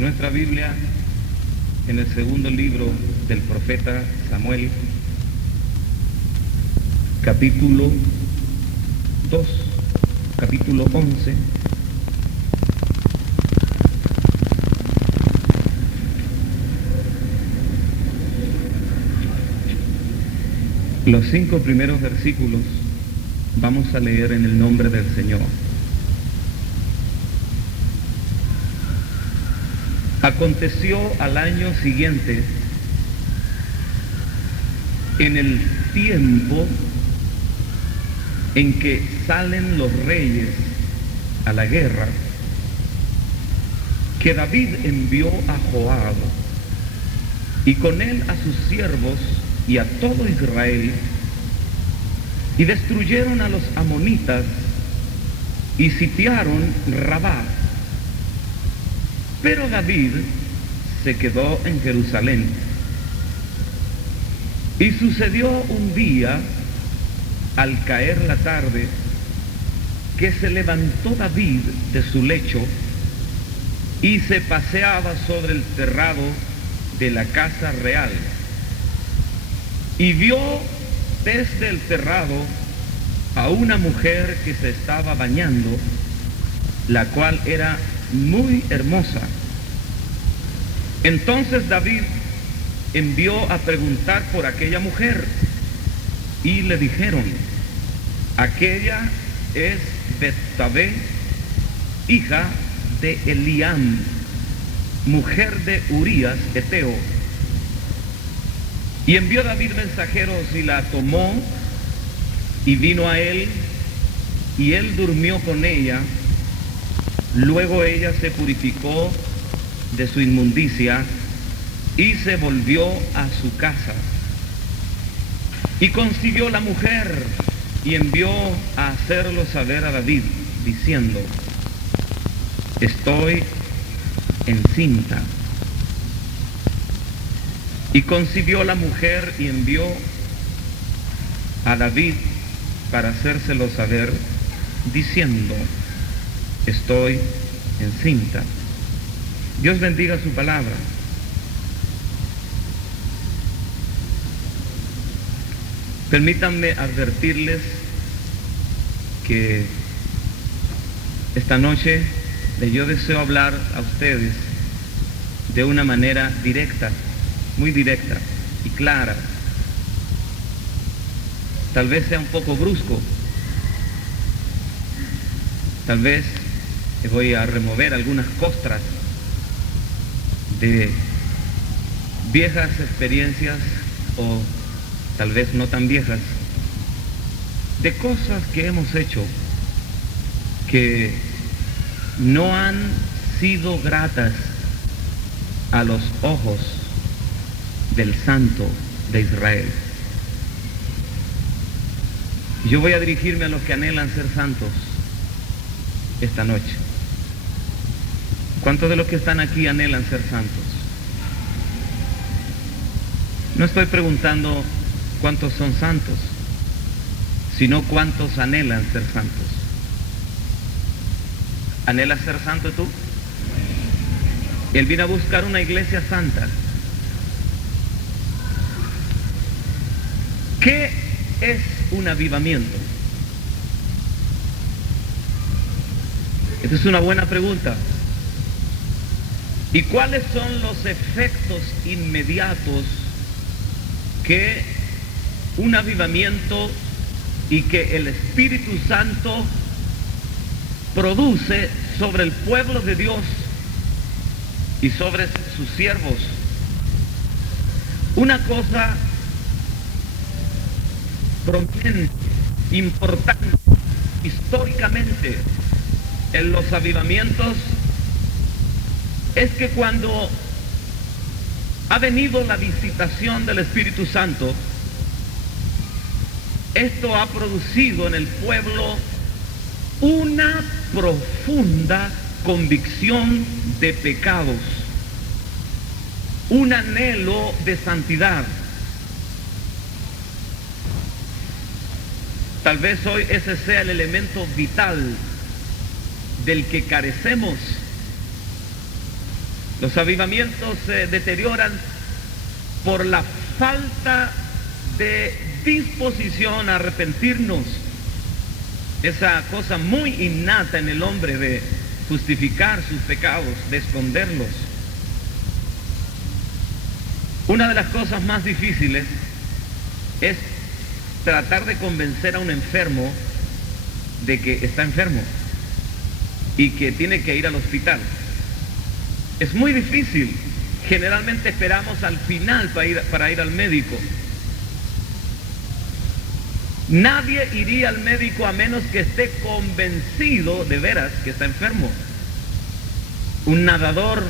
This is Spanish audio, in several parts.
Nuestra Biblia, en el segundo libro del profeta Samuel, capítulo 2, capítulo 11. Los 5 primeros versículos vamos a leer en el nombre del Señor. Aconteció al año siguiente, en el tiempo en que salen los reyes a la guerra, que David envió a Joab y con él a sus siervos y a todo Israel, y destruyeron a los amonitas y sitiaron Rabá. Pero David se quedó en Jerusalén. Y sucedió un día, al caer la tarde, que se levantó David de su lecho y se paseaba sobre el terrado de la casa real. Y vio desde el terrado a una mujer que se estaba bañando, la cual era muy hermosa. Entonces David envió a preguntar por aquella mujer, y le dijeron: aquella es Betsabé, hija de Eliam, mujer de Urías Eteo. Y envió David mensajeros y la tomó, y vino a él, y él durmió con ella. Luego ella se purificó de su inmundicia y se volvió a su casa. Y concibió la mujer y envió a hacerlo saber a David, diciendo: estoy encinta. Y concibió la mujer y envió a David para hacérselo saber, diciendo: estoy encinta. Dios bendiga su palabra. Permítanme advertirles que esta noche yo deseo hablar a ustedes de una manera directa, muy directa y clara. Tal vez sea un poco brusco, tal vez voy a remover algunas costras de viejas experiencias, o tal vez no tan viejas, de cosas que hemos hecho que no han sido gratas a los ojos del Santo de Israel. Yo voy a dirigirme a los que anhelan ser santos esta noche. ¿Cuántos de los que están aquí anhelan ser santos? No estoy preguntando cuántos son santos, sino cuántos anhelan ser santos. ¿Anhelas ser santo tú? Él vino a buscar una iglesia santa. ¿Qué es un avivamiento? Esta es una buena pregunta. ¿Y cuáles son los efectos inmediatos que un avivamiento y que el Espíritu Santo produce sobre el pueblo de Dios y sobre sus siervos? Una cosa prominente, importante, históricamente en los avivamientos, es que cuando ha venido la visitación del Espíritu Santo, esto ha producido en el pueblo una profunda convicción de pecados, un anhelo de santidad. Tal vez hoy ese sea el elemento vital del que carecemos Los avivamientos se deterioran por la falta de disposición a arrepentirnos. Esa cosa muy innata en el hombre de justificar sus pecados, de esconderlos. Una de las cosas más difíciles es tratar de convencer a un enfermo de que está enfermo y que tiene que ir al hospital. Es muy difícil. Generalmente esperamos al final para ir al médico. Nadie iría al médico a menos que esté convencido de veras que está enfermo. Un nadador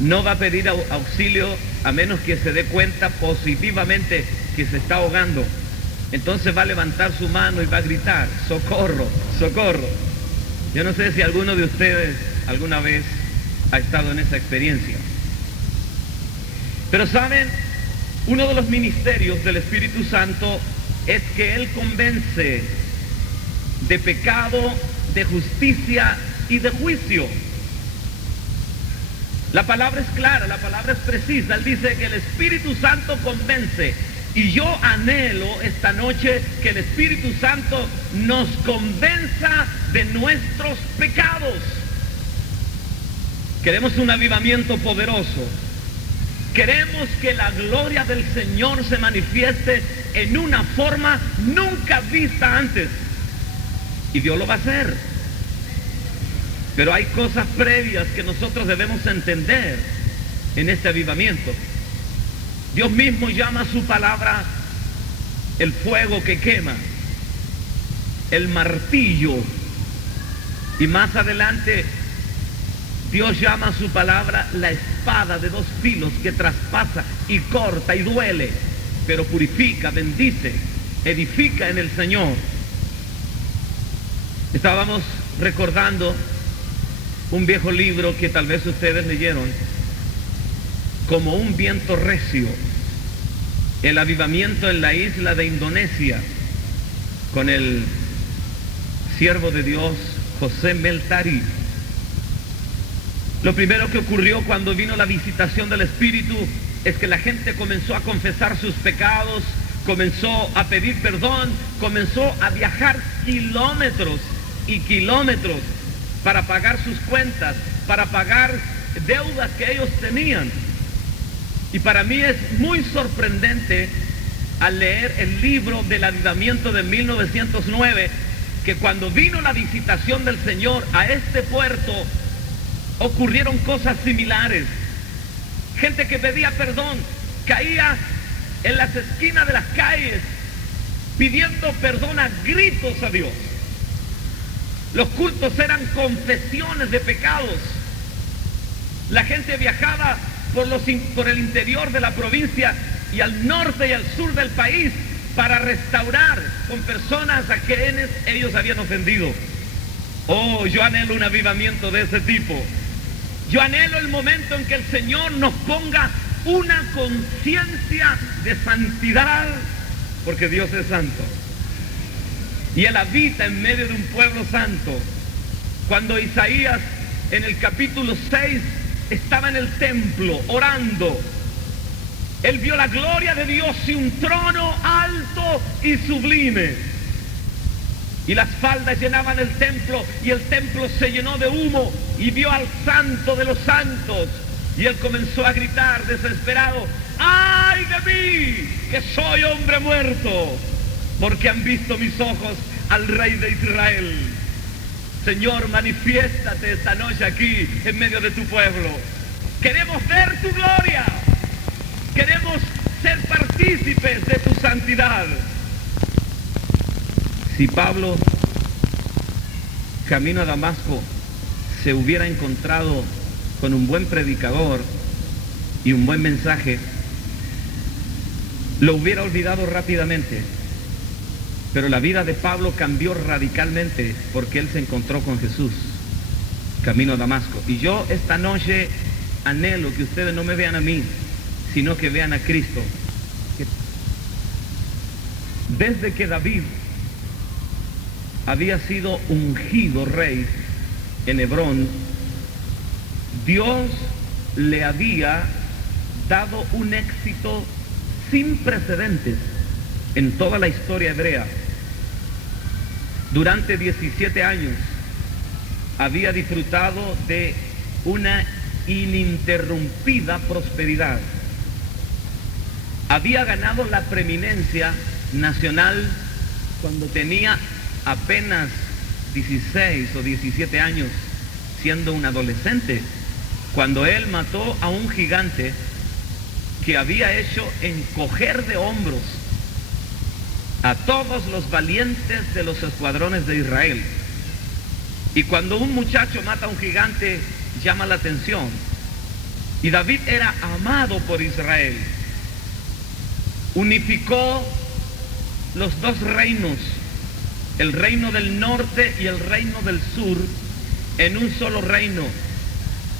no va a pedir auxilio a menos que se dé cuenta positivamente que se está ahogando. Entonces va a levantar su mano y va a gritar: ¡socorro, socorro! Yo no sé si alguno de ustedes alguna vez ha estado en esa experiencia. Pero saben, uno de los ministerios del Espíritu Santo es que Él convence de pecado, de justicia y de juicio. La palabra es clara, la palabra es precisa. Él dice que el Espíritu Santo convence. Y yo anhelo esta noche que el Espíritu Santo nos convenza de nuestros pecados. Queremos un avivamiento poderoso. Queremos que la gloria del Señor se manifieste en una forma nunca vista antes. Y Dios lo va a hacer. Pero hay cosas previas que nosotros debemos entender en este avivamiento. Dios mismo llama a su palabra el fuego que quema, el martillo. Y más adelante Dios llama a su palabra la espada de dos filos que traspasa y corta y duele, pero purifica, bendice, edifica en el Señor. Estábamos recordando un viejo libro que tal vez ustedes leyeron, Como un viento recio, el avivamiento en la isla de Indonesia, con el siervo de Dios José Meltari. Lo primero que ocurrió cuando vino la visitación del Espíritu es que la gente comenzó a confesar sus pecados, comenzó a pedir perdón, comenzó a viajar kilómetros y kilómetros para pagar sus cuentas, para pagar deudas que ellos tenían. Y para mí es muy sorprendente al leer el libro del avivamiento de 1909, que cuando vino la visitación del Señor a este puerto, ocurrieron cosas similares. Gente que pedía perdón, caía en las esquinas de las calles pidiendo perdón a gritos a Dios. Los cultos eran confesiones de pecados. La gente viajaba por el interior de la provincia y al norte y al sur del país para restaurar con personas a quienes ellos habían ofendido. Oh, yo anhelo un avivamiento de ese tipo. Yo anhelo el momento en que el Señor nos ponga una conciencia de santidad, porque Dios es santo. Y Él habita en medio de un pueblo santo. Cuando Isaías en el capítulo 6 estaba en el templo orando, él vio la gloria de Dios y un trono alto y sublime. Y las faldas llenaban el templo y el templo se llenó de humo, y vio al santo de los santos. Y él comenzó a gritar desesperado: ¡ay de mí, que soy hombre muerto! Porque han visto mis ojos al Rey de Israel. Señor, manifiéstate esta noche aquí en medio de tu pueblo. Queremos ver tu gloria. Queremos ser partícipes de tu santidad. Si Pablo, camino a Damasco, se hubiera encontrado con un buen predicador y un buen mensaje, lo hubiera olvidado rápidamente. Pero la vida de Pablo cambió radicalmente porque él se encontró con Jesús, camino a Damasco. Y yo esta noche anhelo que ustedes no me vean a mí, sino que vean a Cristo. Desde que David había sido ungido rey en Hebrón, Dios le había dado un éxito sin precedentes en toda la historia hebrea. Durante 17 años había disfrutado de una ininterrumpida prosperidad. Había ganado la preeminencia nacional cuando tenía apenas 16 o 17 años, siendo un adolescente, cuando él mató a un gigante que había hecho encoger de hombros a todos los valientes de los escuadrones de Israel. Y cuando un muchacho mata a un gigante, llama la atención. Y David era amado por Israel. Unificó los dos reinos, el reino del norte y el reino del sur, en un solo reino,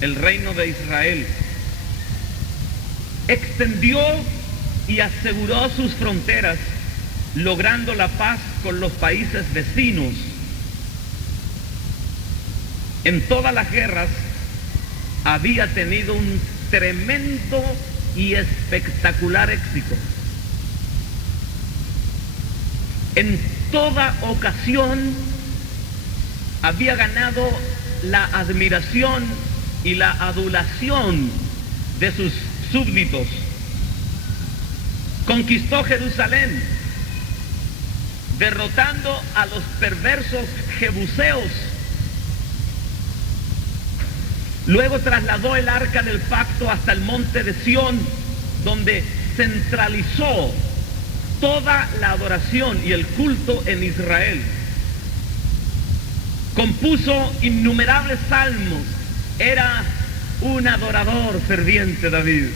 el reino de Israel. Extendió y aseguró sus fronteras, logrando la paz con los países vecinos. En todas las guerras había tenido un tremendo y espectacular éxito. En toda ocasión había ganado la admiración y la adulación de sus súbditos. Conquistó Jerusalén, derrotando a los perversos jebuseos. Luego trasladó el arca del pacto hasta el monte de Sión, donde centralizó toda la adoración y el culto en Israel. Compuso innumerables salmos. Era un adorador ferviente David.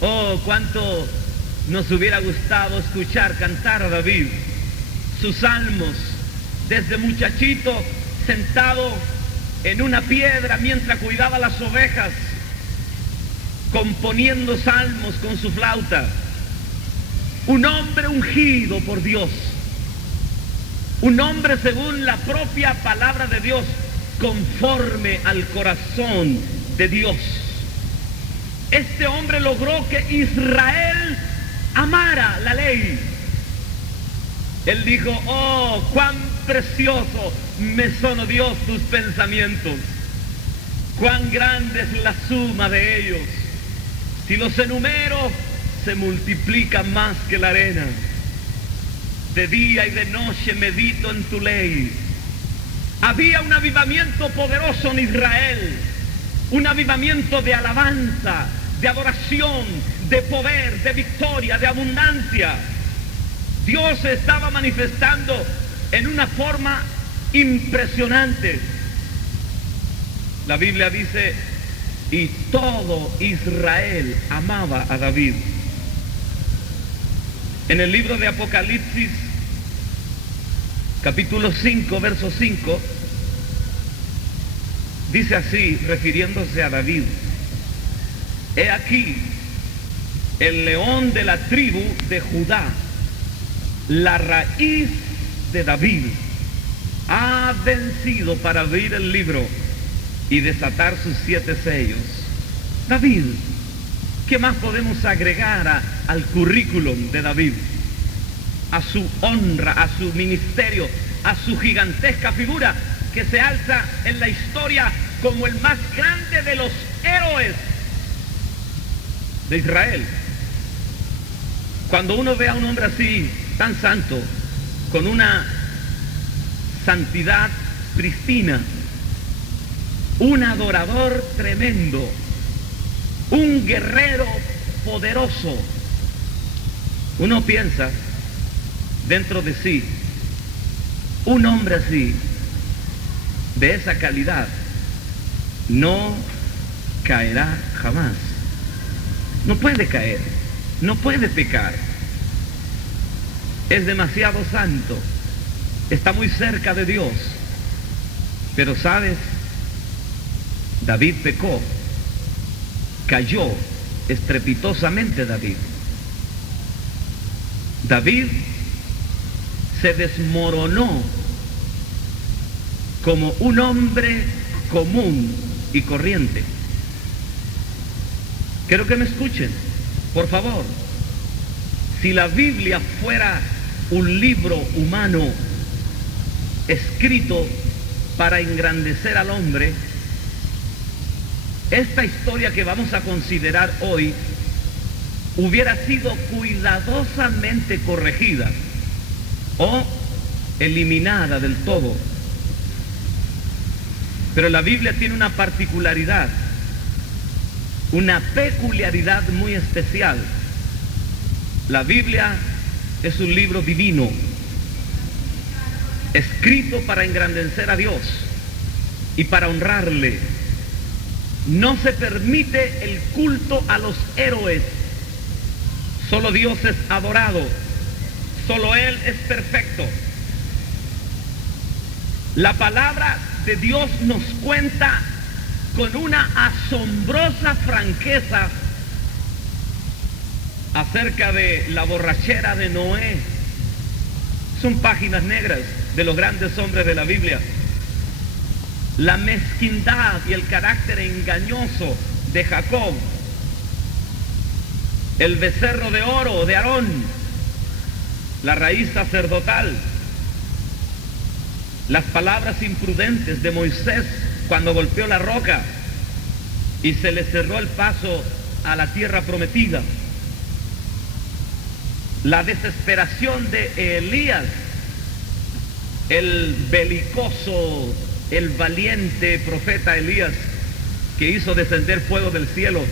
Oh, cuánto nos hubiera gustado escuchar cantar a David sus salmos, desde muchachito sentado en una piedra mientras cuidaba las ovejas, componiendo salmos con su flauta. Un hombre ungido por Dios, un hombre según la propia palabra de Dios, conforme al corazón de Dios. Este hombre logró que Israel amara la ley. Él dijo: oh, cuán precioso me son, oh Dios, tus pensamientos, cuán grande es la suma de ellos. Si los enumero, se multiplican más que la arena. De día y de noche medito en tu ley. Había un avivamiento poderoso en Israel, un avivamiento de alabanza, de adoración, de poder, de victoria, de abundancia. Dios se estaba manifestando en una forma impresionante. La Biblia dice: y todo Israel amaba a David. En el libro de Apocalipsis, capítulo 5, verso 5, dice así, refiriéndose a David: he aquí, el león de la tribu de Judá, la raíz de David, ha vencido para abrir el libro y desatar sus 7 sellos. David, ¿qué más podemos agregar al currículum de David? A su honra, a su ministerio, a su gigantesca figura que se alza en la historia como el más grande de los héroes de Israel. Cuando uno ve a un hombre así, tan santo, con una santidad pristina, un adorador tremendo, un guerrero poderoso, uno piensa dentro de sí: un hombre así, de esa calidad, no caerá jamás. No puede caer, no puede pecar. Es demasiado santo, está muy cerca de Dios. Pero ¿sabes? David pecó, cayó estrepitosamente David. David se desmoronó como un hombre común y corriente. Quiero que me escuchen, por favor. Si la Biblia fuera un libro humano escrito para engrandecer al hombre, esta historia que vamos a considerar hoy hubiera sido cuidadosamente corregida o eliminada del todo. Pero la Biblia tiene una particularidad, una peculiaridad muy especial. La Biblia es un libro divino, escrito para engrandecer a Dios y para honrarle. No se permite el culto a los héroes. Solo Dios es adorado. Solo Él es perfecto. La palabra de Dios nos cuenta con una asombrosa franqueza acerca de la borrachera de Noé. Son páginas negras de los grandes hombres de la Biblia. La mezquindad y el carácter engañoso de Jacob. El becerro de oro de Aarón. La raíz sacerdotal. Las palabras imprudentes de Moisés cuando golpeó la roca y se le cerró el paso a la tierra prometida. La desesperación de Elías, el belicoso, el valiente profeta Elías, que hizo descender fuego del cielo.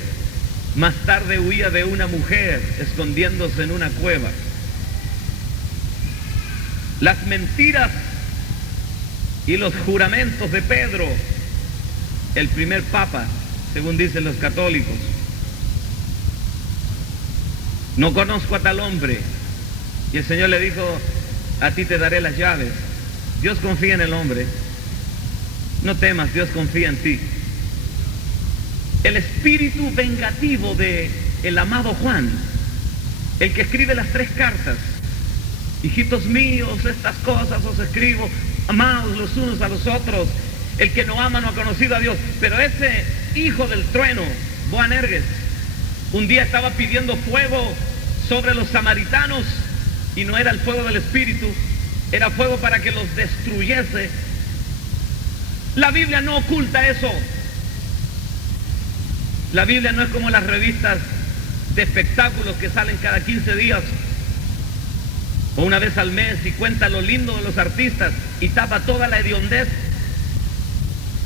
Más tarde huía de una mujer escondiéndose en una cueva. Las mentiras y los juramentos de Pedro, el primer papa, según dicen los católicos. No conozco a tal hombre. Y el Señor le dijo, a ti te daré las llaves. Dios confía en el hombre. No temas, Dios confía en ti. El espíritu vengativo de el amado Juan, el que escribe las 3 cartas. Hijitos míos, estas cosas os escribo, amados los unos a los otros. El que no ama no ha conocido a Dios. Pero ese hijo del trueno, Boanerges, un día estaba pidiendo fuego sobre los samaritanos y no era el fuego del Espíritu, era fuego para que los destruyese. La Biblia no oculta eso. La Biblia no es como las revistas de espectáculos que salen cada 15 días o una vez al mes y cuenta lo lindo de los artistas y tapa toda la hediondez.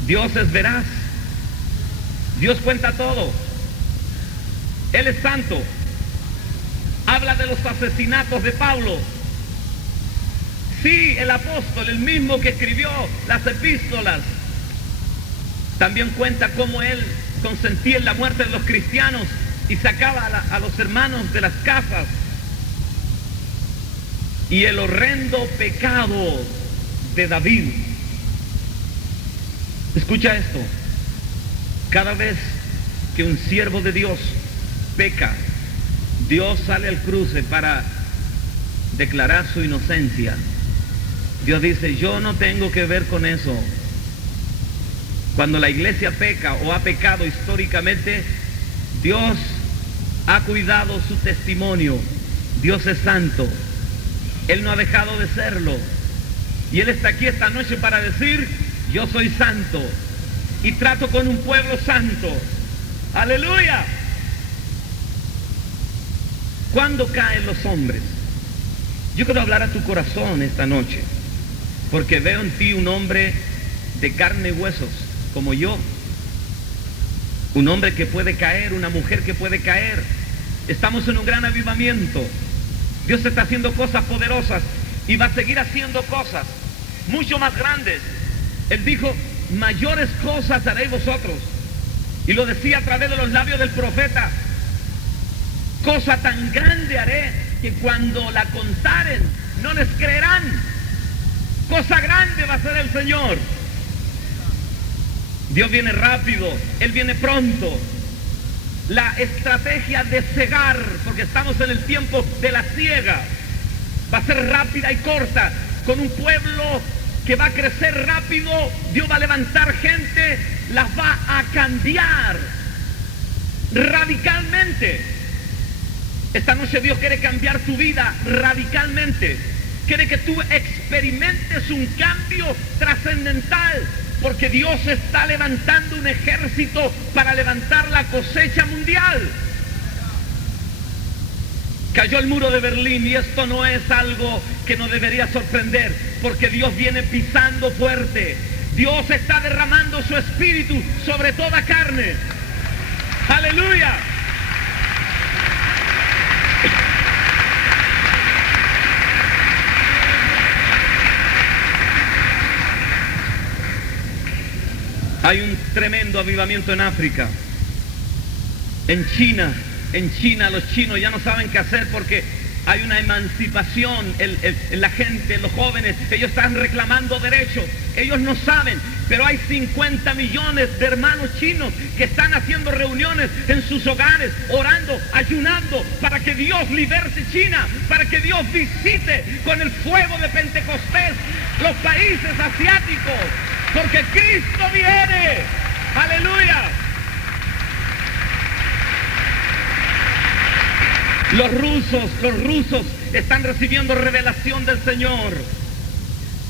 Dios es veraz. Dios cuenta todo. Él es santo. Habla de los asesinatos de Pablo. Sí, el apóstol, el mismo que escribió las epístolas, también cuenta cómo él consentía en la muerte de los cristianos y sacaba a los hermanos de las casas. Y el horrendo pecado de David. Escucha esto. Cada vez que un siervo de Dios peca, Dios sale al cruce para declarar su inocencia. Dios dice, yo no tengo que ver con eso. Cuando la iglesia peca o ha pecado históricamente, Dios ha cuidado su testimonio. Dios es santo. Él no ha dejado de serlo. Y Él está aquí esta noche para decir, yo soy santo y trato con un pueblo santo. ¡Aleluya! ¿Cuándo caen los hombres? Yo quiero hablar a tu corazón esta noche, porque veo en ti un hombre de carne y huesos, como yo. Un hombre que puede caer, una mujer que puede caer. Estamos en un gran avivamiento. Dios está haciendo cosas poderosas y va a seguir haciendo cosas mucho más grandes. Él dijo, mayores cosas haréis vosotros. Y lo decía a través de los labios del profeta. Cosa tan grande haré que cuando la contaren no les creerán. Cosa grande va a hacer el Señor. Dios viene rápido, Él viene pronto. La estrategia de cegar, porque estamos en el tiempo de la siega, va a ser rápida y corta. Con un pueblo que va a crecer rápido, Dios va a levantar gente, las va a cambiar. radicalmente. Esta noche Dios quiere cambiar tu vida radicalmente. Quiere que tú experimentes un cambio trascendental, porque Dios está levantando un ejército para levantar la cosecha mundial. Cayó el muro de Berlín y esto no es algo que nos debería sorprender, porque Dios viene pisando fuerte. Dios está derramando su espíritu sobre toda carne. ¡Aleluya! Hay un tremendo avivamiento en África, en China. En China los chinos ya no saben qué hacer porque hay una emancipación en la gente, en los jóvenes. Ellos están reclamando derechos. Ellos no saben, pero hay 50 millones de hermanos chinos que están haciendo reuniones en sus hogares, orando, ayunando, para que Dios liberte China, para que Dios visite con el fuego de Pentecostés los países asiáticos, porque Cristo viene. ¡Aleluya! Los rusos están recibiendo revelación del Señor.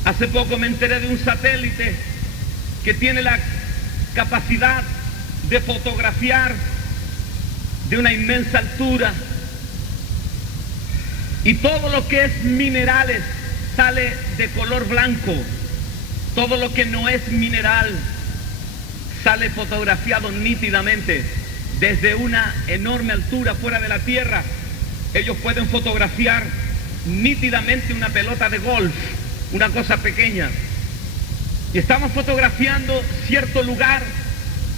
Hace poco me enteré de un satélite que tiene la capacidad de fotografiar de una inmensa altura, y todo lo que es minerales sale de color blanco. Todo lo que no es mineral sale fotografiado nítidamente desde una enorme altura fuera de la tierra. Ellos pueden fotografiar nítidamente una pelota de golf, una cosa pequeña. Y estamos fotografiando cierto lugar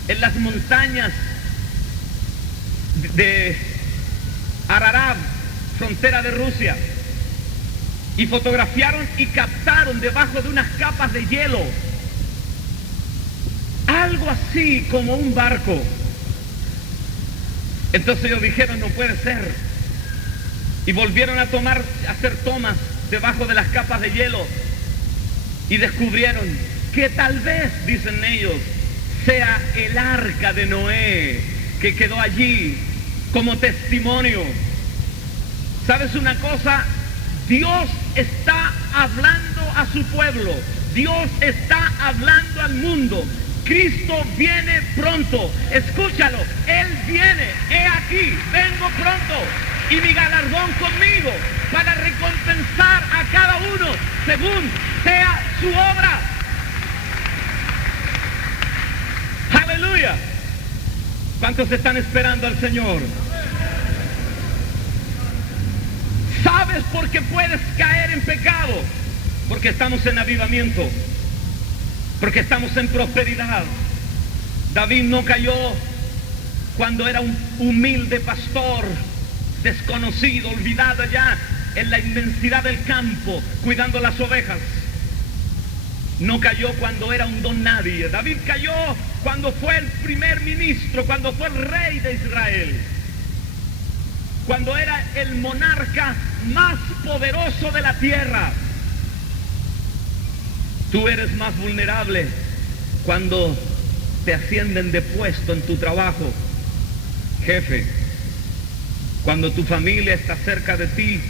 en las montañas de Ararat, frontera de Rusia. Y fotografiaron y captaron debajo de unas capas de hielo algo así como un barco. Entonces ellos dijeron, no puede ser. Y volvieron a hacer tomas debajo de las capas de hielo y descubrieron que tal vez, dicen ellos, sea el arca de Noé que quedó allí como testimonio. ¿Sabes una cosa? Dios está hablando a su pueblo. Dios está hablando al mundo. Cristo viene pronto. Escúchalo. Él viene. He aquí, vengo pronto. Y mi galardón conmigo para recompensar a cada uno según sea su obra. Aleluya. ¿Cuántos están esperando al Señor? ¿Sabes por qué puedes caer en pecado? Porque estamos en avivamiento, porque estamos en prosperidad. David no cayó cuando era un humilde pastor, desconocido, olvidado ya en la inmensidad del campo, cuidando las ovejas. No cayó cuando era un don nadie. David cayó cuando fue el primer ministro, cuando fue el rey de Israel, cuando era el monarca más poderoso de la tierra. Tú eres más vulnerable cuando te ascienden de puesto en tu trabajo, jefe. Cuando tu familia está cerca de ti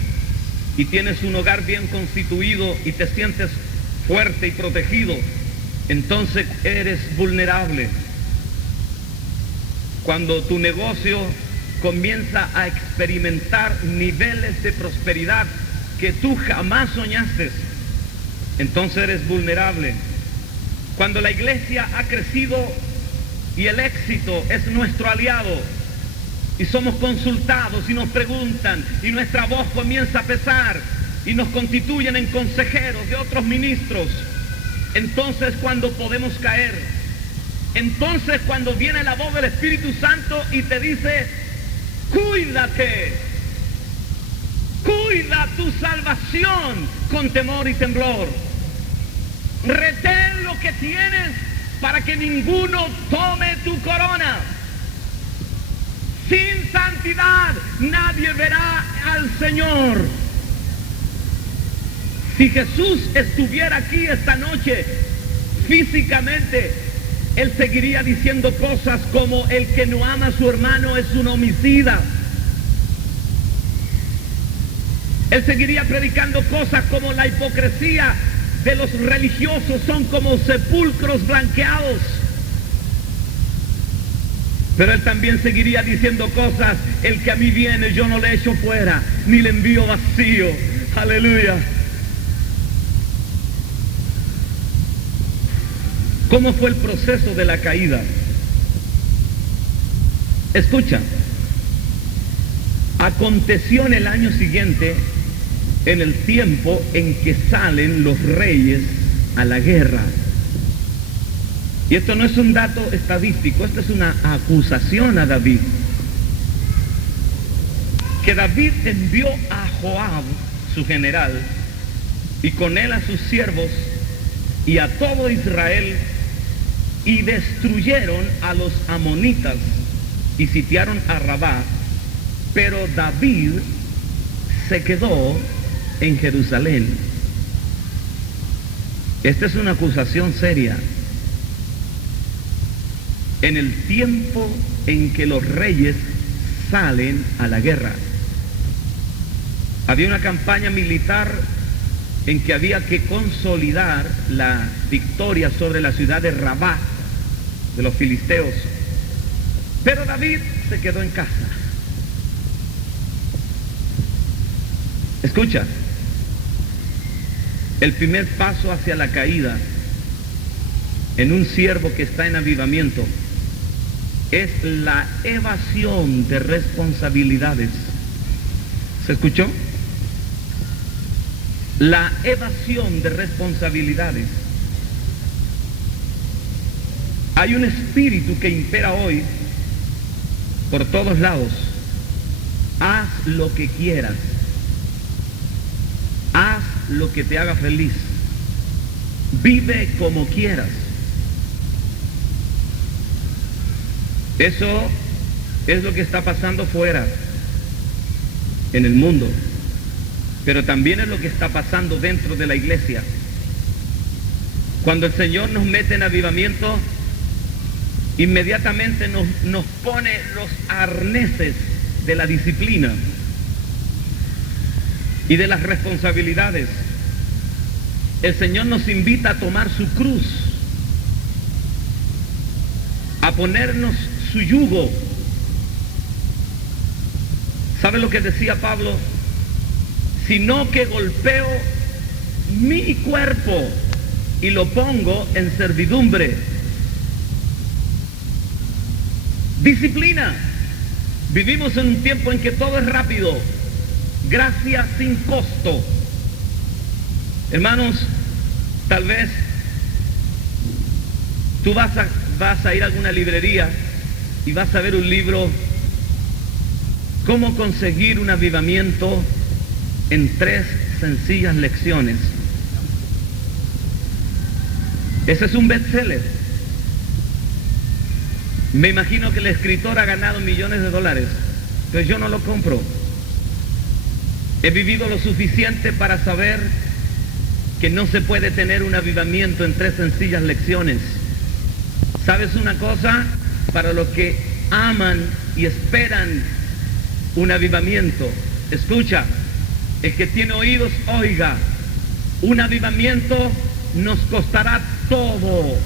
y tienes un hogar bien constituido y te sientes fuerte y protegido, entonces eres vulnerable. Cuando tu negocio comienza a experimentar niveles de prosperidad que tú jamás soñaste, entonces eres vulnerable. Cuando la iglesia ha crecido y el éxito es nuestro aliado, y somos consultados y nos preguntan y nuestra voz comienza a pesar y nos constituyen en consejeros de otros ministros, entonces cuando podemos caer, entonces cuando viene la voz del Espíritu Santo y te dice, cuídate, cuida tu salvación con temor y temblor, retén lo que tienes para que ninguno tome tu corona. Sin santidad nadie verá al Señor. Si Jesús estuviera aquí esta noche físicamente, Él seguiría diciendo cosas como: el que no ama a su hermano es un homicida. Él seguiría predicando cosas como: la hipocresía de los religiosos son como sepulcros blanqueados. Pero él también seguiría diciendo cosas: el que a mí viene yo no le echo fuera, ni le envío vacío. Aleluya. ¿Cómo fue el proceso de la caída? Escucha. Aconteció en el año siguiente, en el tiempo en que salen los reyes a la guerra. Y esto no es un dato estadístico, esto es una acusación a David. Que David envió a Joab, su general, y con él a sus siervos y a todo Israel, y destruyeron a los amonitas y sitiaron a Rabá, pero David se quedó en Jerusalén. Esta es una acusación seria. En el tiempo en que los reyes salen a la guerra, había una campaña militar en que había que consolidar la victoria sobre la ciudad de Rabá, de los filisteos. Pero David se quedó en casa. Escucha, el primer paso hacia la caída en un siervo que está en avivamiento es la evasión de responsabilidades. ¿Se escuchó? La evasión de responsabilidades. Hay un espíritu que impera hoy por todos lados. Haz lo que quieras. Haz lo que te haga feliz. Vive como quieras. Eso es lo que está pasando fuera, en el mundo. Pero también es lo que está pasando dentro de la iglesia. Cuando el Señor nos mete en avivamiento, inmediatamente nos pone los arneses de la disciplina y de las responsabilidades. El Señor nos invita a tomar su cruz, a ponernos su yugo. ¿Sabe lo que decía Pablo? Sino que golpeo mi cuerpo y lo pongo en servidumbre. Disciplina. Vivimos en un tiempo en que todo es rápido, gracia sin costo. Hermanos, tal vez tú vas a ir a alguna librería y vas a ver un libro: cómo conseguir un avivamiento en 3 sencillas lecciones. Ese es un bestseller. Me imagino que el escritor ha ganado millones de dólares, pero yo no lo compro. He vivido lo suficiente para saber que no se puede tener un avivamiento en 3 sencillas lecciones. ¿Sabes una cosa? Para los que aman y esperan un avivamiento, escucha. El que tiene oídos, oiga. Un avivamiento nos costará todo.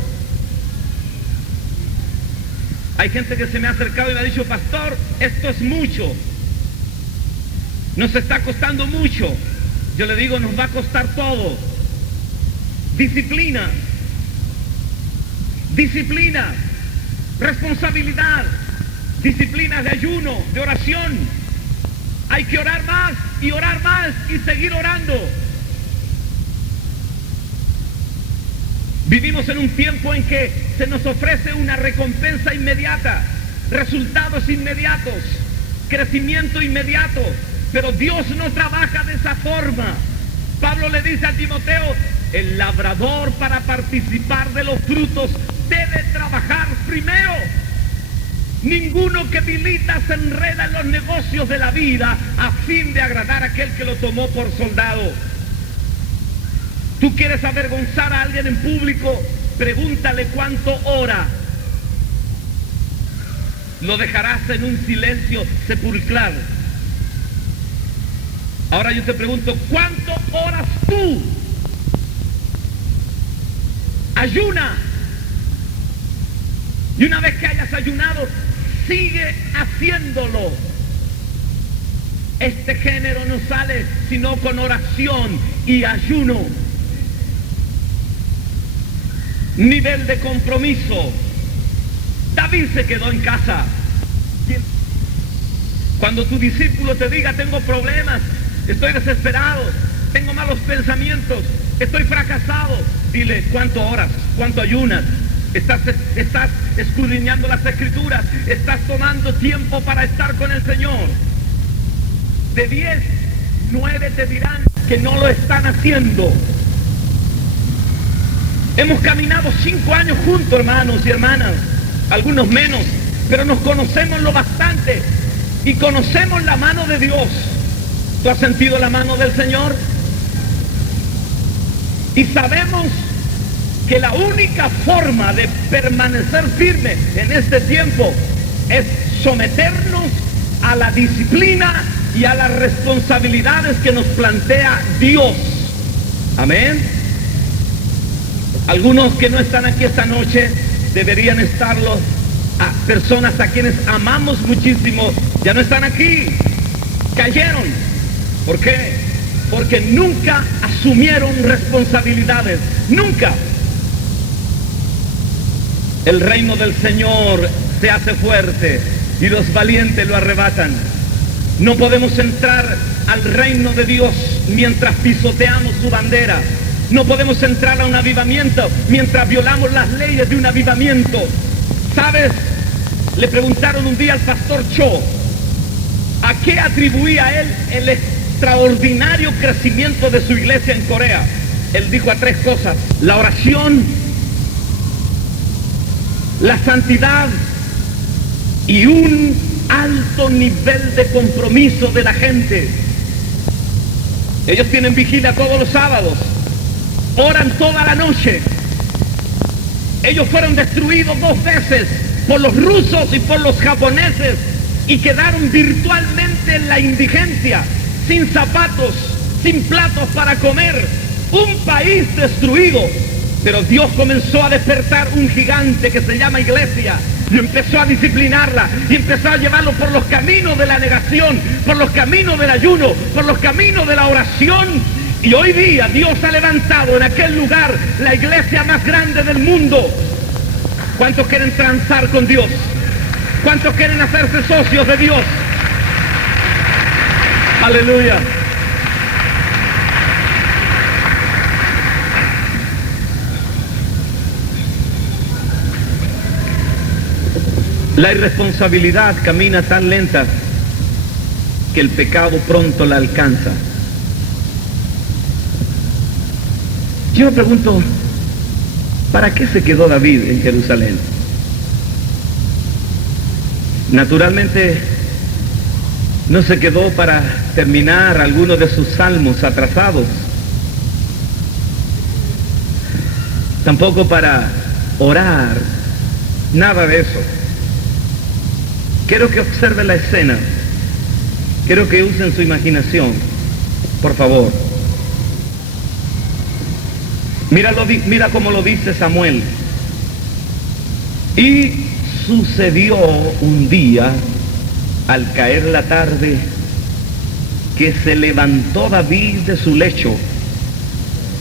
Hay gente que se me ha acercado y me ha dicho: pastor, esto es mucho, nos está costando mucho. Yo le digo: nos va a costar todo. Disciplina, disciplina, responsabilidad, disciplina de ayuno, de oración. Hay que orar más y seguir orando. Vivimos en un tiempo en que se nos ofrece una recompensa inmediata, resultados inmediatos, crecimiento inmediato, pero Dios no trabaja de esa forma. Pablo le dice a Timoteo: el labrador, para participar de los frutos, debe trabajar primero. Ninguno que milita se enreda en los negocios de la vida a fin de agradar a aquel que lo tomó por soldado. Tú quieres avergonzar a alguien en público, pregúntale cuánto ora lo dejarás en un silencio sepulcral. Ahora yo te pregunto, ¿cuánto oras tú? Ayuna. Y una vez que hayas ayunado, sigue haciéndolo. Este género no sale sino con oración y ayuno. Nivel de compromiso. David se quedó en casa. Cuando tu discípulo te diga, tengo problemas, estoy desesperado, tengo malos pensamientos, estoy fracasado, dile, ¿cuánto oras? ¿Cuánto ayunas? Estás escudriñando las Escrituras, estás tomando tiempo para estar con el Señor. De 10, 9 te dirán que no lo están haciendo. Hemos caminado 5 años juntos, hermanos y hermanas, algunos menos, pero nos conocemos lo bastante y conocemos la mano de Dios. ¿Tú has sentido la mano del Señor? Y sabemos que la única forma de permanecer firme en este tiempo es someternos a la disciplina y a las responsabilidades que nos plantea Dios. Amén. Algunos que no están aquí esta noche deberían estarlo. Personas a quienes amamos muchísimo ya no están aquí, cayeron. ¿Por qué? Porque nunca asumieron responsabilidades, nunca. El reino del Señor se hace fuerte y los valientes lo arrebatan. No podemos entrar al reino de Dios mientras pisoteamos su bandera. No podemos entrar a un avivamiento mientras violamos las leyes de un avivamiento. ¿Sabes? Le preguntaron un día al pastor Cho, ¿a qué atribuía él el extraordinario crecimiento de su iglesia en Corea? Él dijo a 3 cosas: la oración, la santidad y un alto nivel de compromiso de la gente. Ellos tienen vigilia todos los sábados, oran toda la noche. Ellos fueron destruidos 2 veces por los rusos y por los japoneses y quedaron virtualmente en la indigencia, sin zapatos, sin platos para comer, un país destruido. Pero Dios comenzó a despertar un gigante que se llama iglesia y empezó a disciplinarla y empezó a llevarlo por los caminos de la negación, por los caminos del ayuno, por los caminos de la oración. Y hoy día Dios ha levantado en aquel lugar la iglesia más grande del mundo. ¿Cuántos quieren transar con Dios? ¿Cuántos quieren hacerse socios de Dios? Aleluya. La irresponsabilidad camina tan lenta que el pecado pronto la alcanza. Yo me pregunto, ¿para qué se quedó David en Jerusalén? Naturalmente, no se quedó para terminar alguno de sus salmos atrasados, tampoco para orar, nada de eso. Quiero que observen la escena, quiero que usen su imaginación, por favor. Mira cómo lo dice Samuel. Y sucedió un día, al caer la tarde, que se levantó David de su lecho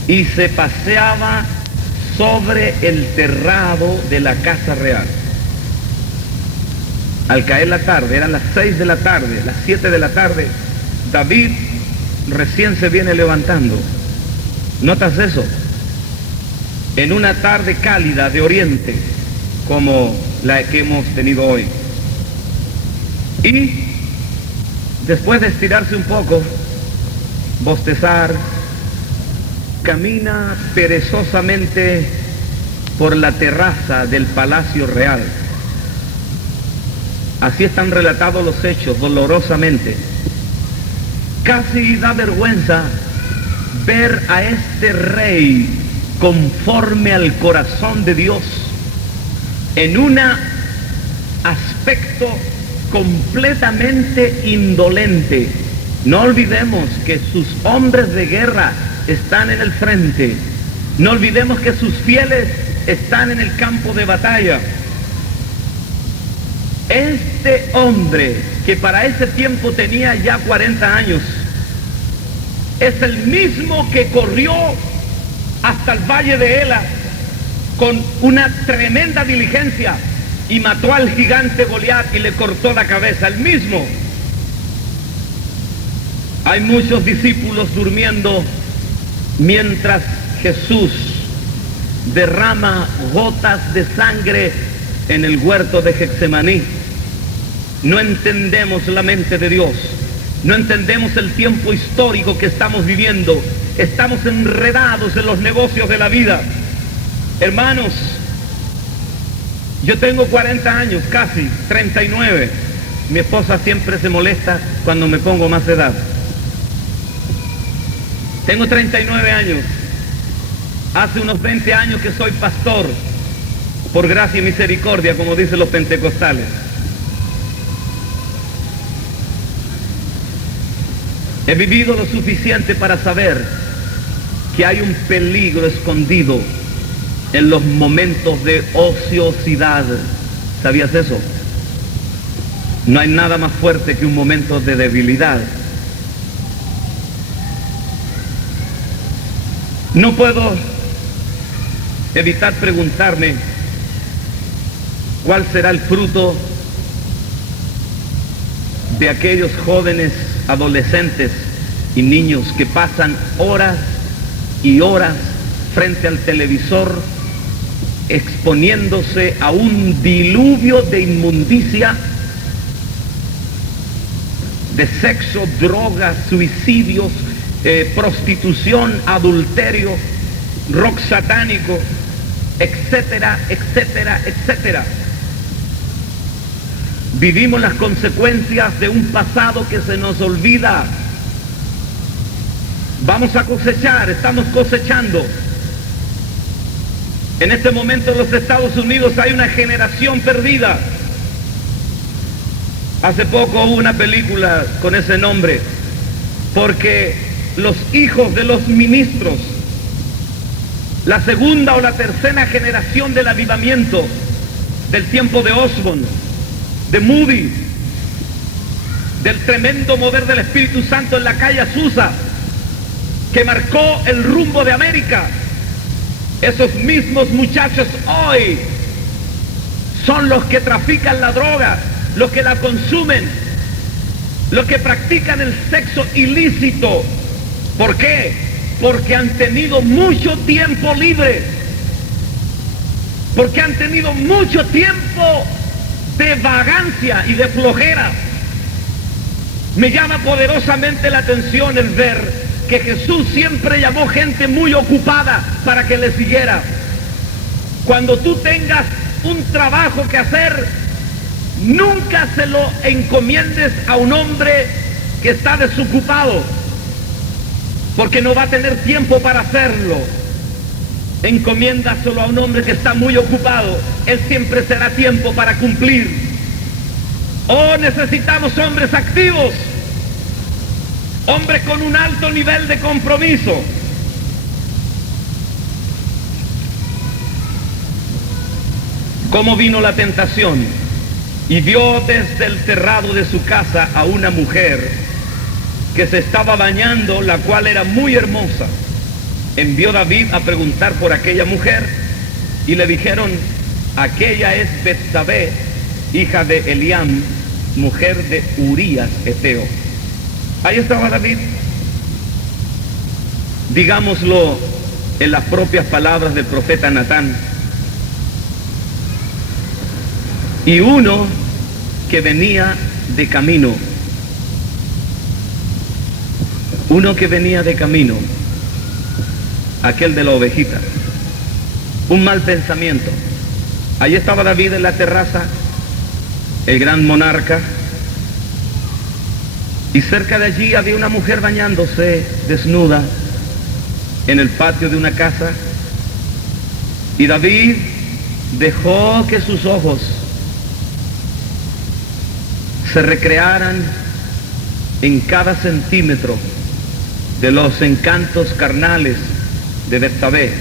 y se paseaba sobre el terrado de la casa real. Al caer la tarde, eran las 6 de la tarde, las 7 de la tarde, David recién se viene levantando. ¿Notas eso? En una tarde cálida de oriente, como la que hemos tenido hoy. Y después de estirarse un poco, bostezar, camina perezosamente por la terraza del Palacio Real. Así están relatados los hechos, dolorosamente. Casi da vergüenza ver a este rey conforme al corazón de Dios en una aspecto completamente indolente. No olvidemos que sus hombres de guerra están en el frente. No olvidemos que sus fieles están en el campo de batalla. Este hombre, que para ese tiempo tenía ya 40 años, es el mismo que corrió hasta el valle de Ela con una tremenda diligencia y mató al gigante Goliat y le cortó la cabeza, el mismo. Hay muchos discípulos durmiendo mientras Jesús derrama gotas de sangre en el huerto de Getsemaní. No entendemos la mente de Dios, no entendemos el tiempo histórico que estamos viviendo, estamos enredados en los negocios de la vida. Hermanos, yo tengo 40 años, casi 39. Mi esposa siempre se molesta cuando me pongo más edad. Tengo 39 años. Hace unos 20 años que soy pastor, por gracia y misericordia, como dicen los pentecostales. He vivido lo suficiente para saber que hay un peligro escondido en los momentos de ociosidad. ¿Sabías eso? No hay nada más fuerte que un momento de debilidad. No puedo evitar preguntarme cuál será el fruto de aquellos jóvenes, adolescentes y niños que pasan horas y horas frente al televisor exponiéndose a un diluvio de inmundicia, de sexo, drogas, suicidios, prostitución, adulterio, rock satánico, etcétera, etcétera, etcétera. Vivimos las consecuencias de un pasado que se nos olvida. Vamos a cosechar, estamos cosechando. En este momento en los Estados Unidos hay una generación perdida. Hace poco hubo una película con ese nombre, porque los hijos de los ministros, la segunda o la tercera generación del avivamiento del tiempo de Osborne, de Moody, del tremendo mover del Espíritu Santo en la calle Azusa, que marcó el rumbo de América, esos mismos muchachos hoy son los que trafican la droga, los que la consumen, los que practican el sexo ilícito. ¿Por qué? Porque han tenido mucho tiempo libre, porque han tenido mucho tiempo de vagancia y de flojera. Me llama poderosamente la atención el ver que Jesús siempre llamó gente muy ocupada para que le siguiera. Cuando tú tengas un trabajo que hacer, nunca se lo encomiendes a un hombre que está desocupado, porque no va a tener tiempo para hacerlo. Encomiéndaselo a un hombre que está muy ocupado, él siempre será tiempo para cumplir. Oh, necesitamos hombres activos, hombres con un alto nivel de compromiso. ¿Cómo vino la tentación? Y vio desde el terrado de su casa a una mujer que se estaba bañando, la cual era muy hermosa. Envió David a preguntar por aquella mujer y le dijeron: aquella es Betsabé, hija de Eliam, mujer de Urías Eteo. Ahí estaba David, digámoslo en las propias palabras del profeta Natán, y uno que venía de camino, aquel de la ovejita, un mal pensamiento. Allí estaba David en la terraza, el gran monarca, y cerca de allí había una mujer bañándose desnuda en el patio de una casa, y David dejó que sus ojos se recrearan en cada centímetro de los encantos carnales de Betsabé,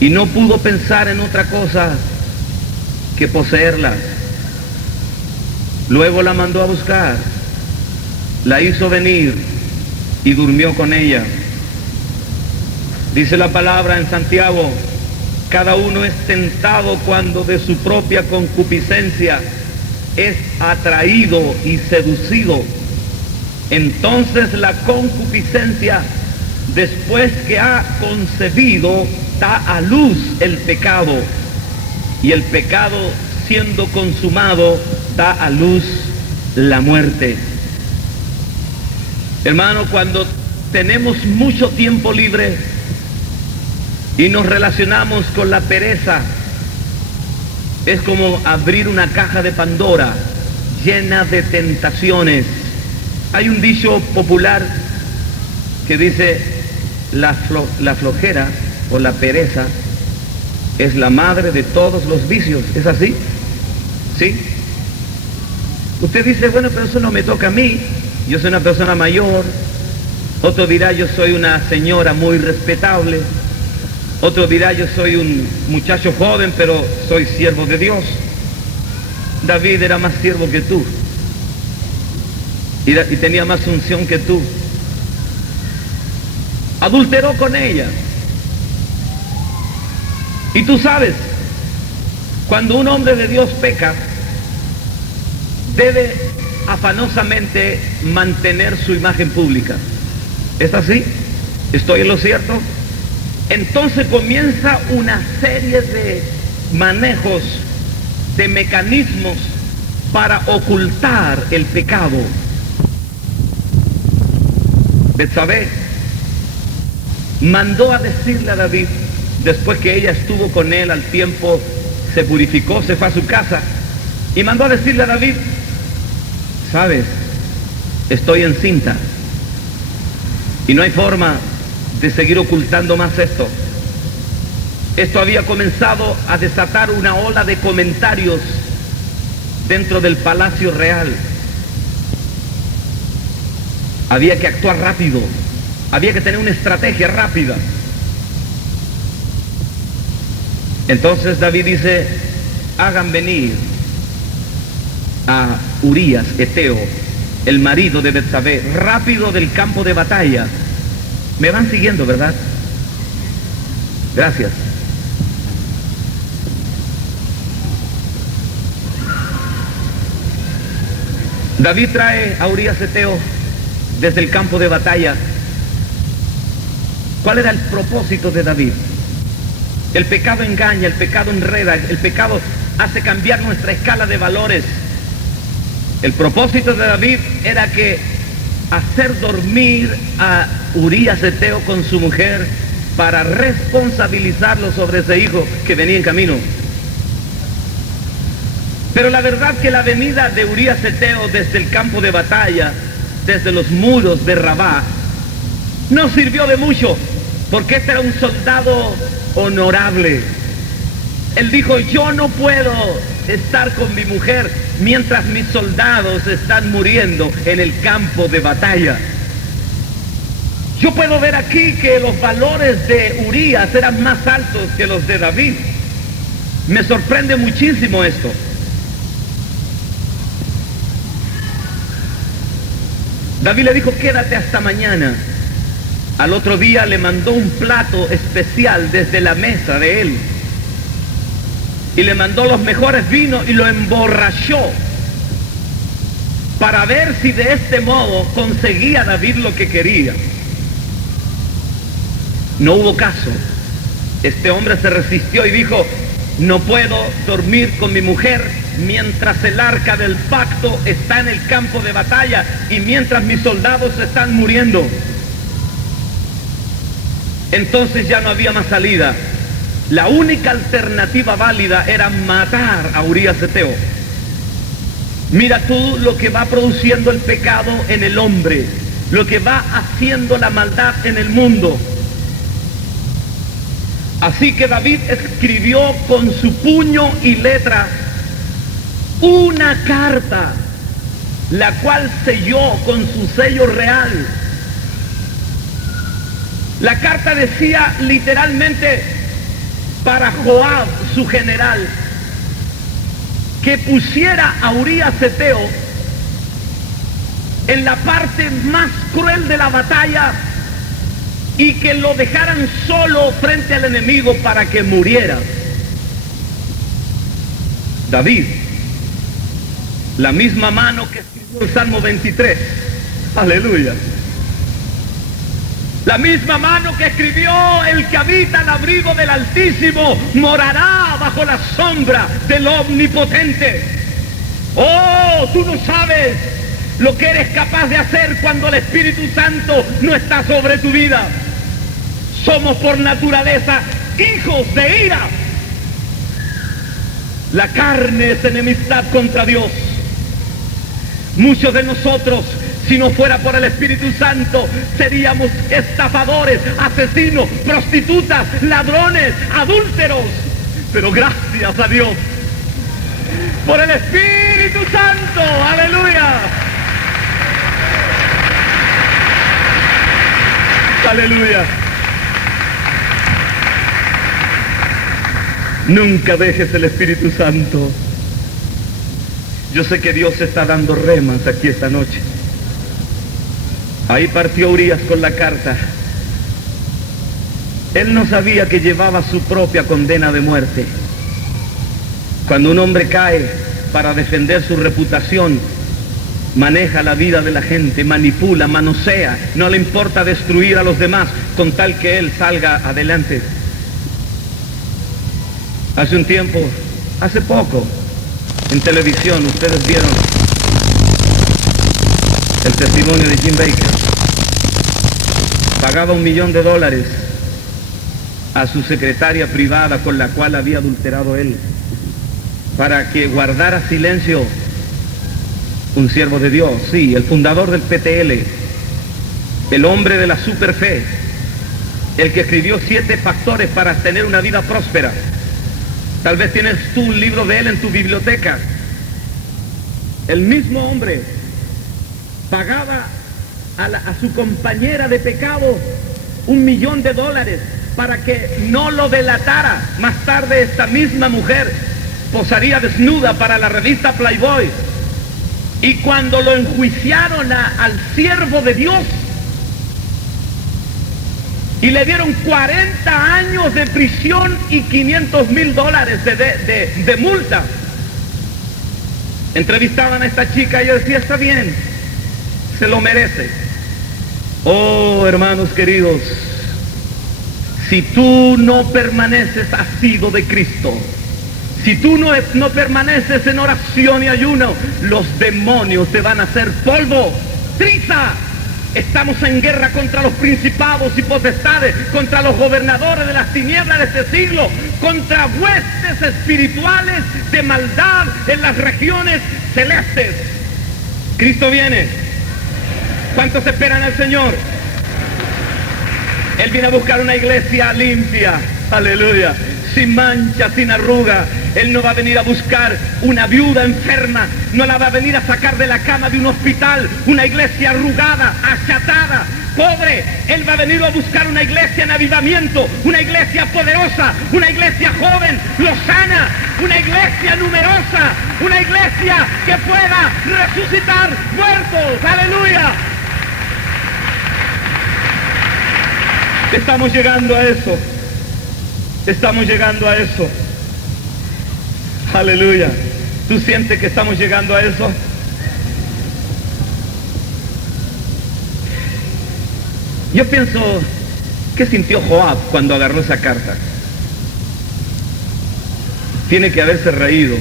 y no pudo pensar en otra cosa que poseerla. Luego la mandó a buscar, la hizo venir y durmió con ella. Dice la palabra en Santiago: cada uno es tentado cuando de su propia concupiscencia es atraído y seducido. Entonces la concupiscencia, después que ha concebido, da a luz el pecado, y el pecado, siendo consumado, da a luz la muerte. Hermano, cuando tenemos mucho tiempo libre y nos relacionamos con la pereza, es como abrir una caja de Pandora llena de tentaciones. Hay un dicho popular que dice: la flojera o la pereza es la madre de todos los vicios. ¿Es así? ¿Sí? Usted dice: bueno, pero eso no me toca a mí, yo soy una persona mayor. Otro dirá: yo soy una señora muy respetable. Otro dirá: yo soy un muchacho joven, pero soy siervo de Dios. David era más siervo que tú, y tenía más unción que tú. Adulteró con ella. Y tú sabes, cuando un hombre de Dios peca, debe afanosamente mantener su imagen pública. ¿Es así? ¿Estoy en lo cierto? Entonces comienza una serie de manejos, de mecanismos para ocultar el pecado. Betsabé mandó a decirle a David, después que ella estuvo con él al tiempo, se purificó, se fue a su casa, y mandó a decirle a David: sabes, estoy encinta y no hay forma de seguir ocultando más esto. Esto había comenzado a desatar una ola de comentarios dentro del palacio real. Había que actuar rápido, había que tener una estrategia rápida. Entonces David dice: hagan venir a Urías Eteo, el marido de Betsabé, rápido del campo de batalla. ¿Me van siguiendo, verdad? Gracias. David trae a Urías Eteo desde el campo de batalla. ¿Cuál era el propósito de David? El pecado engaña, el pecado enreda, el pecado hace cambiar nuestra escala de valores. El propósito de David era que hacer dormir a Urías Eteo con su mujer para responsabilizarlo sobre ese hijo que venía en camino. Pero la verdad que la venida de Urías Eteo desde el campo de batalla, desde los muros de Rabá, no sirvió de mucho, porque este era un soldado honorable. Él dijo: yo no puedo estar con mi mujer mientras mis soldados están muriendo en el campo de batalla. Yo puedo ver aquí que los valores de Urías eran más altos que los de David. Me sorprende muchísimo esto. David le dijo: quédate hasta mañana. Al otro día le mandó un plato especial desde la mesa de él, y le mandó los mejores vinos y lo emborrachó para ver si de este modo conseguía David lo que quería. No hubo caso. Este hombre se resistió y dijo: no puedo dormir con mi mujer mientras el arca del pacto está en el campo de batalla y mientras mis soldados están muriendo. Entonces ya no había más salida. La única alternativa válida era matar a Urías Eteo. Mira tú lo que va produciendo el pecado en el hombre, lo que va haciendo la maldad en el mundo. Así que David escribió con su puño y letra una carta la cual selló con su sello real. La carta decía literalmente para Joab, su general, que pusiera a Urías Eteo en la parte más cruel de la batalla y que lo dejaran solo frente al enemigo para que muriera. David, la misma mano que escribió el Salmo 23, aleluya, la misma mano que escribió: el que habita al abrigo del Altísimo morará bajo la sombra del Omnipotente. Oh, tú no sabes lo que eres capaz de hacer cuando el Espíritu Santo no está sobre tu vida. Somos por naturaleza hijos de ira. La carne es enemistad contra Dios. Muchos de nosotros, si no fuera por el Espíritu Santo, seríamos estafadores, asesinos, prostitutas, ladrones, adúlteros. Pero gracias a Dios por el Espíritu Santo, aleluya. Aleluya. Nunca dejes el Espíritu Santo. Yo sé que Dios está dando remas aquí esta noche. Ahí partió Urías con la carta. Él no sabía que llevaba su propia condena de muerte. Cuando un hombre cae para defender su reputación, maneja la vida de la gente, manipula, manosea, no le importa destruir a los demás con tal que él salga adelante. Hace un tiempo, hace poco, en televisión, ustedes vieron el testimonio de Jim Bakker. Pagaba $1 millón a su secretaria privada con la cual había adulterado él, para que guardara silencio. Un siervo de Dios, sí, el fundador del PTL, el hombre de la superfe, el que escribió 7 factores para tener una vida próspera. Tal vez tienes tú un libro de él en tu biblioteca. El mismo hombre pagaba a su compañera de pecado $1 millón para que no lo delatara. Más tarde esta misma mujer posaría desnuda para la revista Playboy. Y cuando lo enjuiciaron al siervo de Dios y le dieron 40 años de prisión y $500,000 de multa, entrevistaban a esta chica y ella decía: está bien, se lo merece. Oh, hermanos queridos, si tú no permaneces asido de Cristo, si tú no permaneces en oración y ayuno, los demonios te van a hacer polvo, triza. Estamos en guerra contra los principados y potestades, contra los gobernadores de las tinieblas de este siglo, contra huestes espirituales de maldad en las regiones celestes. Cristo viene. ¿Cuántos esperan al Señor? Él viene a buscar una iglesia limpia, aleluya, sin mancha, sin arruga. Él no va a venir a buscar una viuda enferma, no la va a venir a sacar de la cama de un hospital, una iglesia arrugada, achatada, pobre. Él va a venir a buscar una iglesia en avivamiento, una iglesia poderosa, una iglesia joven, lozana, una iglesia numerosa, una iglesia que pueda resucitar muertos, aleluya. Estamos llegando a eso. Estamos llegando a eso. Aleluya. ¿Tú sientes que estamos llegando a eso? Yo pienso, ¿qué sintió Joab cuando agarró esa carta? Tiene que haberse reído.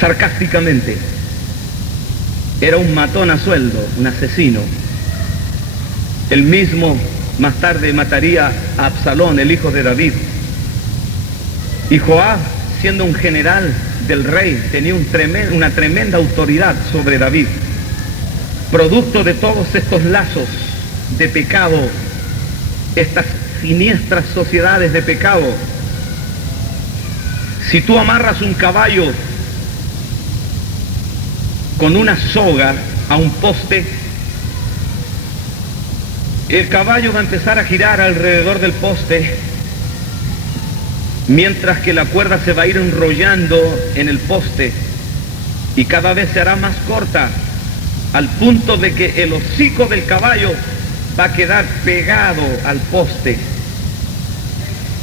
Sarcásticamente. Era un matón a sueldo, un asesino. El mismo más tarde mataría a Absalón, el hijo de David. Y Joab, siendo un general del rey, tenía una tremenda autoridad sobre David. Producto de todos estos lazos de pecado, estas siniestras sociedades de pecado. Si tú amarras un caballo con una soga a un poste. El caballo va a empezar a girar alrededor del poste, mientras que la cuerda se va a ir enrollando en el poste y cada vez se hará más corta, al punto de que el hocico del caballo va a quedar pegado al poste.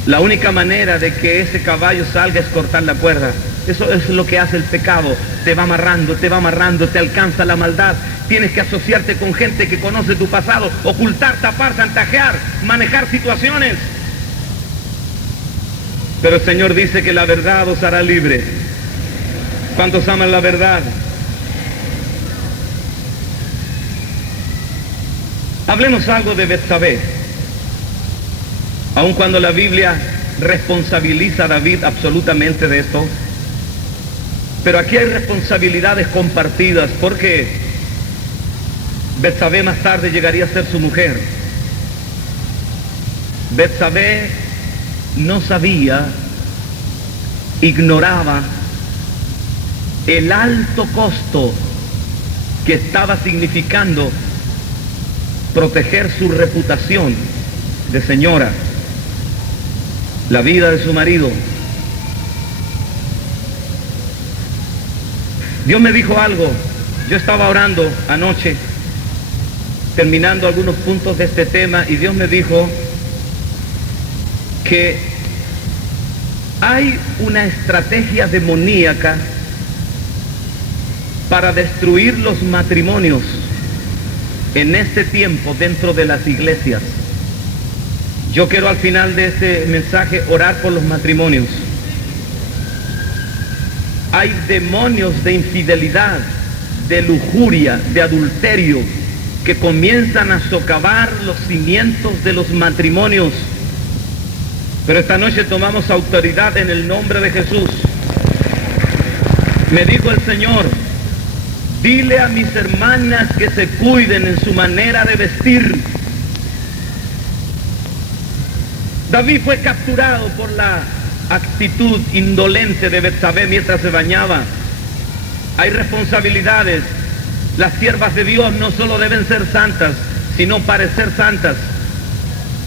La única manera de que ese caballo salga es cortar la cuerda. Eso es lo que hace el pecado. Te va amarrando, te alcanza la maldad. Tienes que asociarte con gente que conoce tu pasado, ocultar, tapar, chantajear, manejar situaciones. Pero el Señor dice que la verdad os hará libre. ¿Cuántos aman la verdad? Hablemos algo de Betsabé. Aun cuando la Biblia responsabiliza a David absolutamente de esto, pero aquí hay responsabilidades compartidas, porque Betsabé más tarde llegaría a ser su mujer. Betsabé no sabía, ignoraba el alto costo que estaba significando proteger su reputación de señora, la vida de su marido. Dios me dijo algo. Yo estaba orando anoche, terminando algunos puntos de este tema, y Dios me dijo que hay una estrategia demoníaca para destruir los matrimonios en este tiempo dentro de las iglesias. Yo quiero al final de este mensaje orar por los matrimonios. Hay demonios de infidelidad, de lujuria, de adulterio, que comienzan a socavar los cimientos de los matrimonios. Pero esta noche tomamos autoridad en el nombre de Jesús. Me dijo el Señor: dile a mis hermanas que se cuiden en su manera de vestir. David fue capturado por la actitud indolente de Betsabé mientras se bañaba. Hay responsabilidades. Las siervas de Dios no solo deben ser santas, sino parecer santas.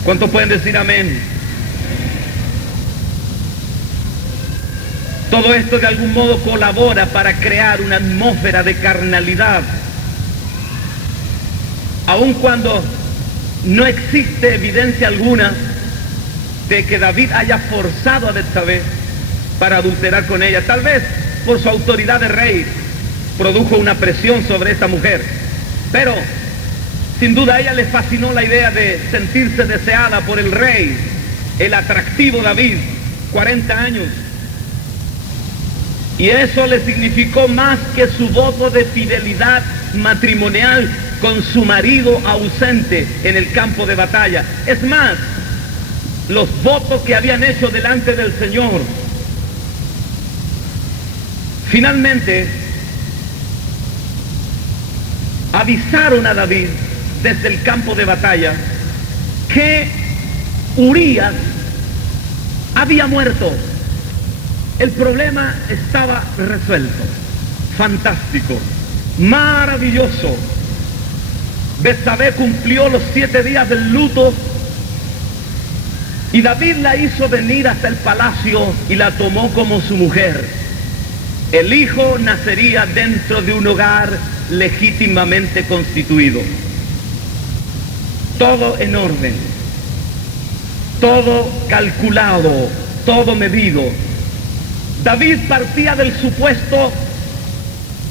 ¿Cuántos pueden decir amén? Todo esto de algún modo colabora para crear una atmósfera de carnalidad. Aun cuando no existe evidencia alguna de que David haya forzado a Betsabé para adulterar con ella. Tal vez por su autoridad de rey produjo una presión sobre esta mujer, pero sin duda a ella le fascinó la idea de sentirse deseada por el rey, el atractivo David, 40 años. Y eso le significó más que su voto de fidelidad matrimonial con su marido ausente en el campo de batalla. Es más, los votos que habían hecho delante del Señor. Finalmente, avisaron a David desde el campo de batalla que Urías había muerto. El problema estaba resuelto. Fantástico, maravilloso. Betsabé cumplió los 7 días del luto y David la hizo venir hasta el palacio y la tomó como su mujer. El hijo nacería dentro de un hogar legítimamente constituido. Todo en orden, todo calculado, todo medido. David partía del supuesto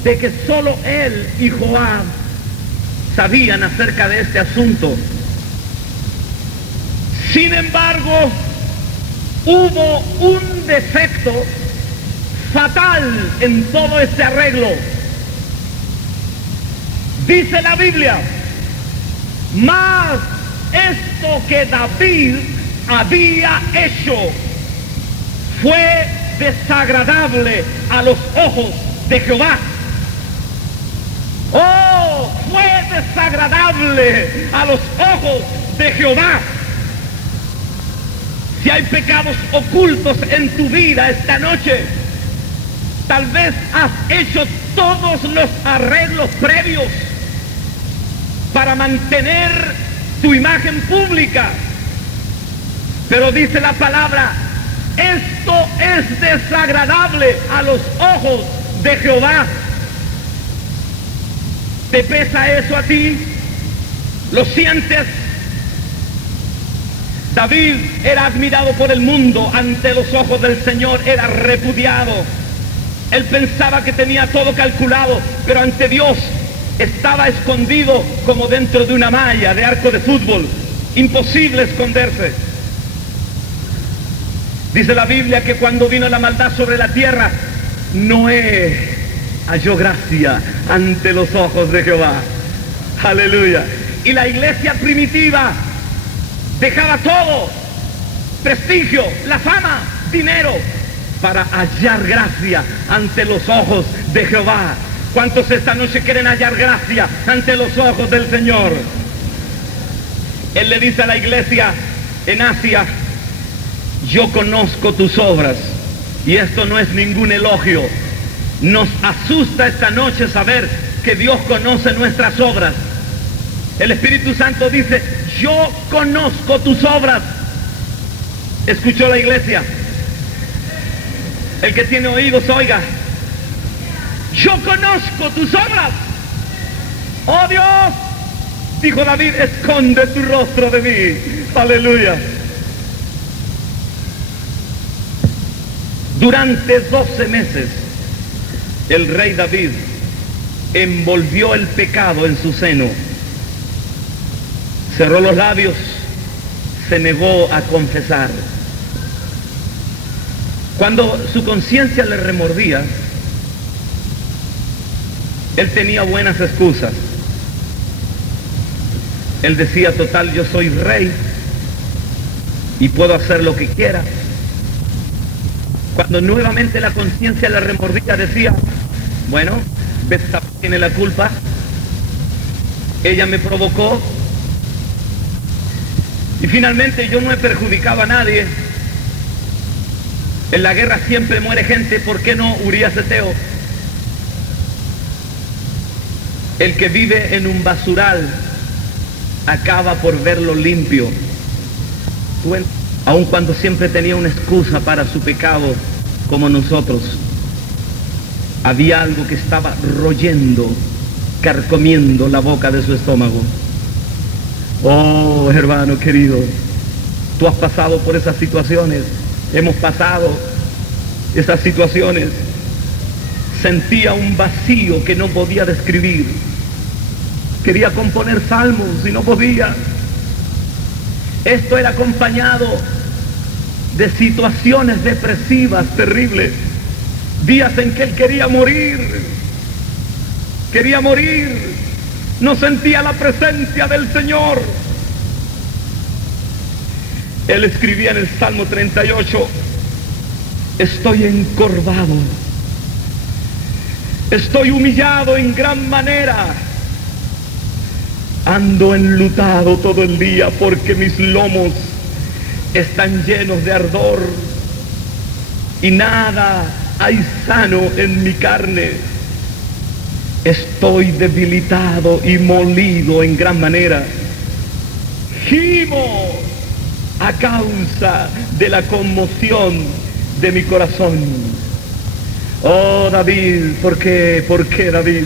de que solo él y Joab sabían acerca de este asunto. Sin embargo, hubo un defecto fatal en todo este arreglo. Dice la Biblia: mas esto que David había hecho fue desagradable a los ojos de Jehová. Oh, fue desagradable a los ojos de Jehová. Si hay pecados ocultos en tu vida esta noche, Tal vez has hecho todos los arreglos previos para mantener tu imagen pública. Pero dice la palabra, esto es desagradable a los ojos de Jehová. ¿Te pesa eso a ti? ¿Lo sientes? David era admirado por el mundo, ante los ojos del Señor era repudiado. Él pensaba que tenía todo calculado, pero ante Dios estaba escondido como dentro de una malla de arco de fútbol. Imposible esconderse. Dice la Biblia que cuando vino la maldad sobre la tierra, Noé halló gracia ante los ojos de Jehová. Aleluya. Y la iglesia primitiva dejaba todo, prestigio, la fama, dinero, para hallar gracia ante los ojos de Jehová. ¿Cuántos esta noche quieren hallar gracia ante los ojos del Señor? Él le dice a la iglesia en Asia, yo conozco tus obras, y esto no es ningún elogio. Nos asusta esta noche saber que Dios conoce nuestras obras. El Espíritu Santo dice, yo conozco tus obras. ¿Escuchó la iglesia? El que tiene oídos, oiga. Yo conozco tus obras. Oh Dios, dijo David, esconde tu rostro de mí. Aleluya. Durante 12 meses, el rey David envolvió el pecado en su seno. Cerró los labios, se negó a confesar. Cuando su conciencia le remordía, él tenía buenas excusas. Él decía, total, yo soy rey y puedo hacer lo que quiera. Cuando nuevamente la conciencia le remordía, decía, bueno, Betsabé tiene la culpa, ella me provocó, y finalmente yo no he perjudicado a nadie. En la guerra siempre muere gente, ¿por qué no Urías Eteo? El que vive en un basural acaba por verlo limpio. Aun cuando siempre tenía una excusa para su pecado, como nosotros, había algo que estaba royendo, carcomiendo la boca de su estómago. Oh, hermano querido, tú has pasado por esas situaciones, hemos pasado esas situaciones. Sentía un vacío que no podía describir. Quería componer salmos y no podía. Esto era acompañado de situaciones depresivas terribles, días en que él quería morir, no sentía la presencia del Señor. Él escribía en el Salmo 38, estoy encorvado, estoy humillado en gran manera, ando enlutado todo el día porque mis lomos están llenos de ardor y nada hay sano en mi carne. Estoy debilitado y molido en gran manera. Gimo a causa de la conmoción de mi corazón. Oh David, ¿por qué? ¿Por qué, David?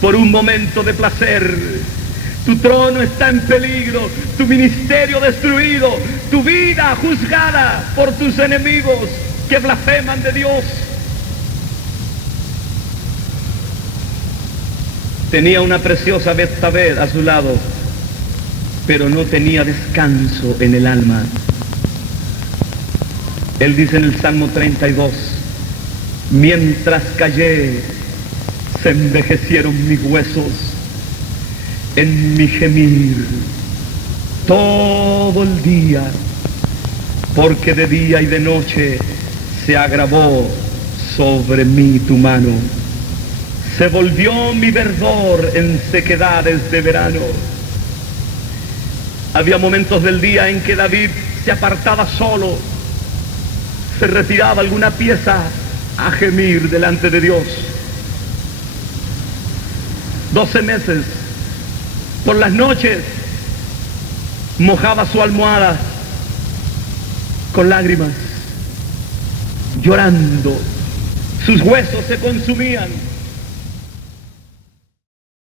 Por un momento de placer. Tu trono está en peligro, tu ministerio destruido, tu vida juzgada por tus enemigos que blasfeman de Dios. Tenía una preciosa Betsabé a su lado, pero no tenía descanso en el alma. Él dice en el Salmo 32, mientras callé, se envejecieron mis huesos en mi gemir todo el día, porque de día y de noche se agravó sobre mí tu mano. Se volvió mi verdor en sequedades de verano. Había momentos del día en que David se apartaba solo, se retiraba a alguna pieza a gemir delante de Dios. 12 meses, por las noches, mojaba su almohada con lágrimas, llorando. Sus huesos se consumían